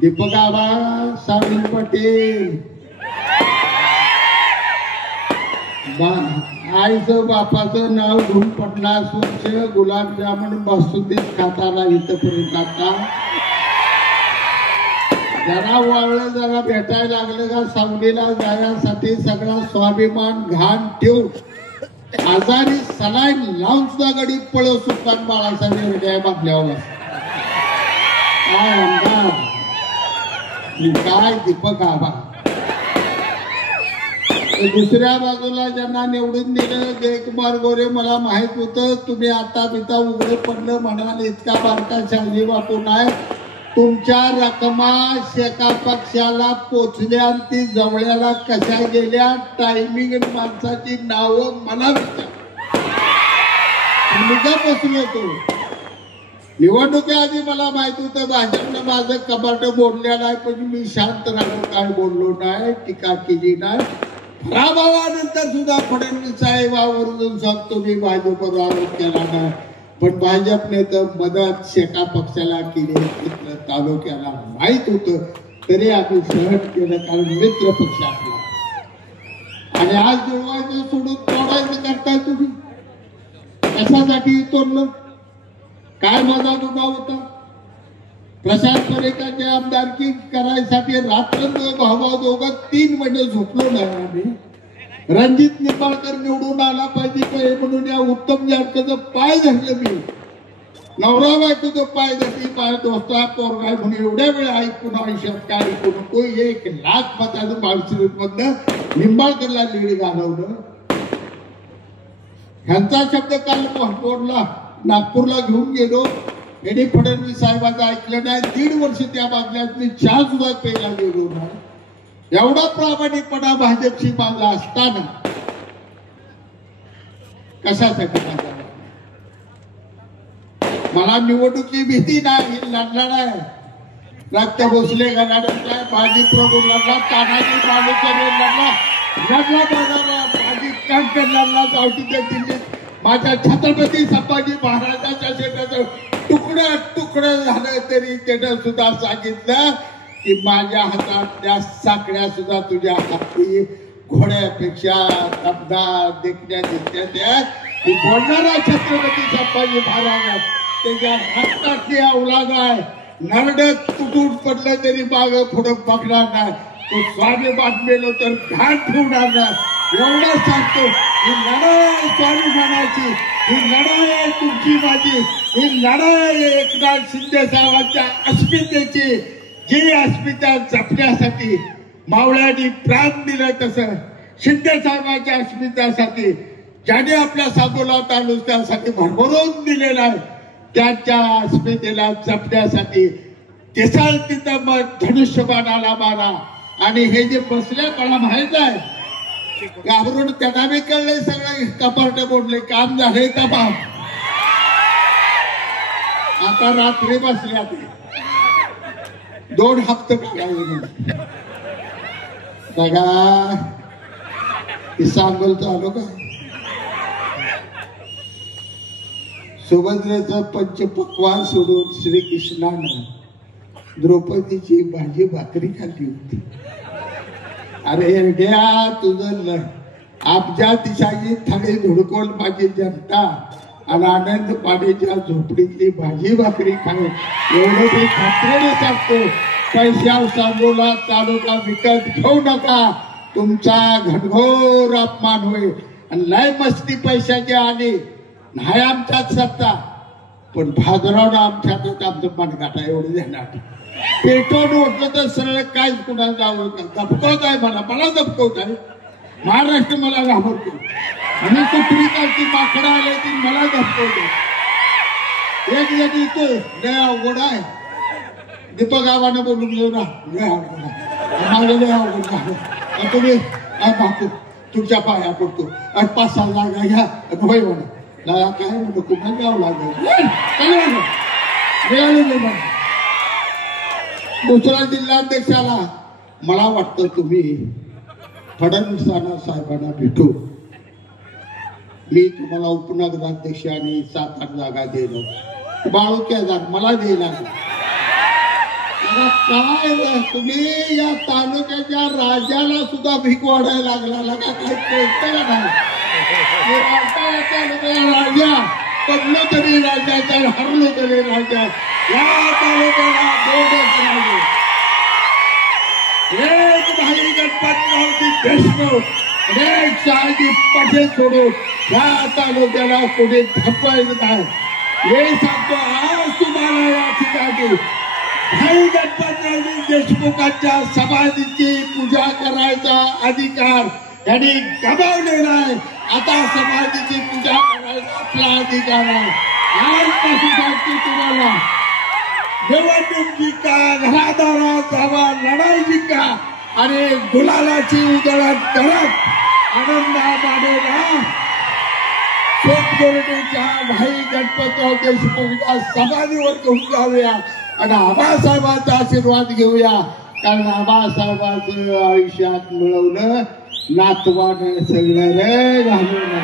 दीपक आबा सावंत पटेल आईचं बापाचं नाव घेऊन 50 वर्ष गुलाबजामुन बासुंदीत खाताना इथपर्यंत आता जरा वाळलं जरा भेटायला लागलं का सावलीला जाण्यासाठी सगळा स्वाभिमान घाण ठेवून आजारी सलाईन लावून सुद्धा गडी पळव सुटतात बाळासाहेब हृदया बांधल्यावर काय आमदार काय दीपक आबा. दुसऱ्या बाजूला ज्यांना निवडून दिलं जयकुमार गोरे मला माहित होतं तुम्ही आता बिता उघड पडलं म्हणाल इतका बारका शाहजी बापू नाही तुमच्या रकमा शेका पक्षाला पोचल्या ती जवळ्याला कशा गेल्या टायमिंग माणसाची नावं मला बसलो होतो. निवडणुकीआधी मला माहित होतं भाजपनं माझं कपाट बोललेलं आहे पण मी शांत राहून काय बोललो नाही टीका केली नाही. पराभवानंतर सुद्धा फडणवीस साहेबांवरून सांगतो मी भाजपवर आरोप केला नाही पण भाजपने तर मदत शेका पक्षाला केली तालुक्याला माहित होतं तरी आम्ही सहन केलं कारण मित्र पक्ष आपला आणि आज जुळवायचं सोडून तोडायचं करताय तुम्ही कशासाठी तोडलं काय माझा गुन्हा होता. प्रशांत परेकरची आमदारकी करायसाठी रात्रंदिवस भाऊ दोघं 3 महिने झोपलो नाही आम्ही. रणजित निंबाळकर निवडून आला पाहिजे काय म्हणून या उत्तम जानकरचं पाय धरलं मी नवरा बायकोचं पाय धरली पाय दोस्ता पोरगाय म्हणून एवढ्या वेळ ऐकून आयुष्यात काय ऐकू नको 1 लाख मताचं माळशिरस मधनं निंबाळकरला लीड घालवलं. ह्यांचा शब्द काल बोलला नागपूरला घेऊन गेलो यांनी फडणवीस साहेबांचं ऐकलं नाही 1.5 वर्ष त्या बागल्यात मी चहा सुद्धा प्यायला गेलो नाही. एवढा प्रामाणिकपणा भाजपशी माझा असताना कशासाठी माझा मला निवडणुकी भीती नाही लढला नाही. रक्त भोसले गणाडला माजी प्रभू लढला तानाजी मालुसरे लढला माजी कंकर लढला गावठीच्या दिल्लीत माझ्या छत्रपती संभाजी महाराजांच्या शेताचं तुकडं झालं तरी त्यानं सुद्धा सांगितलं की माझ्या हातातल्या साकड्या सुद्धा तुझ्या हाती घोड्यापेक्षा दमदार देखण्या दिसत्या की बोलणारा छत्रपती संभाजी महाराज त्याच्या हातातली अवलाद आहे. नरड तुटून पडलं तरी माग पुढं बघणार नाही तो स्वाभिमान मेलो तर घाण ठेवणार नाही. एवढं सांगतो ही लढाई स्वाभिमानाची ही लढाई आहे तुमची माझी ही लढाई आहे एकनाथ शिंदे साहेबांच्या अस्मितेची जी अस्मिता जपण्यासाठी मावळ्यांनी प्राण दिलं तसं शिंदे साहेबांच्या अस्मितासाठी ज्याने आपल्या सातोला तालुक्यासाठी भरभरून दिलेला आहे त्यांच्या अस्मितेला जपण्यासाठी त्याचा तिथं मग धनुष्यबाणाला मारा. आणि हे जे बसले मला माहित आहे घाबरून त्यांना बी कळले सगळे कपाट बोलले काम झाले तमाम. आता रात्री बसल्या 2 हप्ते बघा सांगोलचं आलो का सुभद्रेचं पंचपक्वान सोडून श्रीकृष्णानं द्रौपदीची भाजी भाकरी खाल्ली होती. अरे एवढ्या तुझं आपच्या दिशाची थडी धुडकोल माझी जनता आणि आनंद पाण्याच्या झोपडीतली भाजी भाकरी खाऊ एवढं मी खात्रीने सांगतो. पैशाव सांगोला तालुका विकत घेऊ नका तुमचा घनघोर अपमान होईल. आणि लय मस्ती पैशाची आली नाही आमच्यात सत्ता पण भाजरावनं आमच्यातच आमचं मनगाठा एवढं देणार. पेटवून उठलं तर सरळ काहीच कुणाला जावं दबकवत आहे मला दबकवत आहे. महाराष्ट्र मला घाबरतो आणि कुठली कालची माकडं आले ती मला दबकवतो. एक जण इथे लय अवघड आहे दीपक आबाने बोलून घेऊ ना लय अवघड आहे माझं लय अवघड आहे. तुम्ही बापू तुमच्या पाया पडतो 5-6 जागा घ्या होय म्हणा काय म्हणतो कुठं द्यावं लागेल दुसऱ्या जिल्हाध्यक्षाला मला वाटतं तुम्ही फडणवीसांना साहेबांना भेटू मी तुम्हाला उपनगराध्यक्ष आणि 7-8 जागा देणार बाळूक्या जागा मला द्यायला काय तुम्ही या तालुक्याच्या राजाला सुद्धा भीक वाढायला लागला का? काही कळतं का नाही? राजा पडलो तरी राजाचा, हरलो तरी राजा. या तालुक्याला दोनच राजे, एक भाई गणपतरावजी देशमुख, एक शहाजी पटेल सोडून या तालुक्याला कोणी धपायचं नाही. हे सांगतो आज तुम्हाला या ठिकाणी भाई गणपतरावजी देशमुखांच्या समाधीची पूजा करायचा अधिकार त्यांनी गमावलेला आहे. आता समाधीची पूजा करायचा आपला अधिकार आहे. आजपासून सांगतो तुम्हाला, निवडणूक जिंका, घरादारात जावा, लढाई जिंका आणि गुलालाची उधळण करत आनंदा मानेला सोटगोरडीच्या भाई गणपतराव देशमुखच्या समाधीवर घेऊन जाऊया आणि आबासाहेबांचा आशीर्वाद घेऊया. कारण आबासाहेबांचं आयुष्यात मिळवलं नातवाने सगळं रे घालून